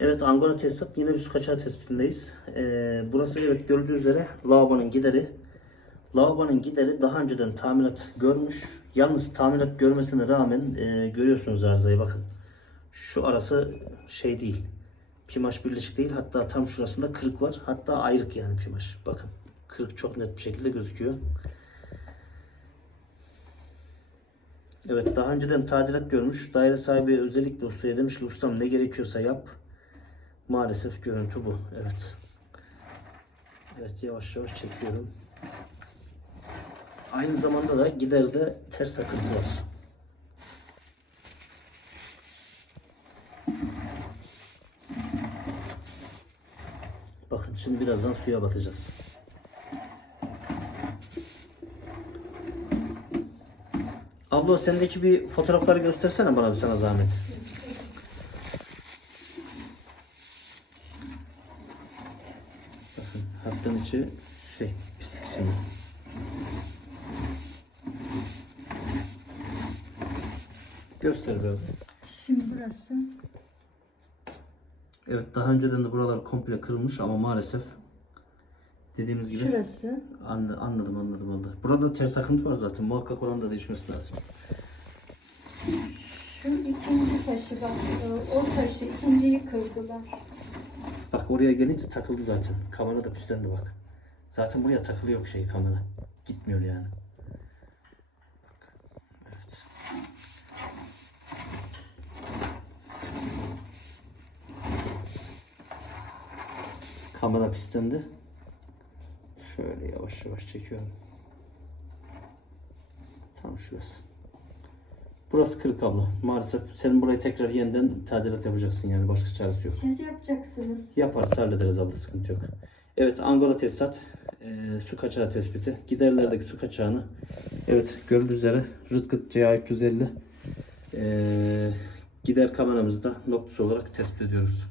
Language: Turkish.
Evet Angora tesisat yine bir su kaçağı tespitindeyiz. Ee, burası evet gördüğü üzere lavabonun gideri. Lavabonun gideri daha önceden tamirat görmüş. Yalnız tamirat görmesine rağmen e, görüyorsunuz arızayı bakın. Şu arası şey değil. Pimaş birleşik değil. Hatta tam şurasında kırık var. Hatta ayrık yani pimaş. Bakın. Kırık çok net bir şekilde gözüküyor. Evet daha önceden tadilat görmüş. Daire sahibi özellikle ustaya demiş ki ustam ne gerekiyorsa yap. Maalesef görüntü bu. Evet. Evet yavaş yavaş çekiyorum. Aynı zamanda da giderde ters akıntı var. Bakın şimdi birazdan suya batacağız. Abla sendeki bir fotoğrafları göstersene bana bir sana zahmet. Hattın içi şey pislik içinde. Göster böyle. Şimdi burası. Evet daha önceden de buralar komple kırılmış ama maalesef dediğimiz gibi Şurası. Anla- anladım anladım anladım. Burada ters akıntı var zaten muhakkak oranın da değişmesi lazım. Şu ikinci taşı bak. O taşı ikinciyi kırdılar. Oraya gelince takıldı zaten. Kamera da pislendi bak. Zaten buraya takılı yok şey kamera. Gitmiyor yani. Evet. Kamera pislendi. Şöyle yavaş yavaş çekiyorum. Tam şurası. Burası kırık abla. Maalesef senin burayı tekrar yeniden tadilat yapacaksın yani başka çaresi yok. Siz yapacaksınız. Yaparız hallederiz abla sıkıntı yok. Evet Angora tesisat e, su kaçağı tespiti. Giderlerdeki su kaçağını evet gördüğünüz üzere Rıtkıt CA350 e, gider kameramızda noktası olarak tespit ediyoruz.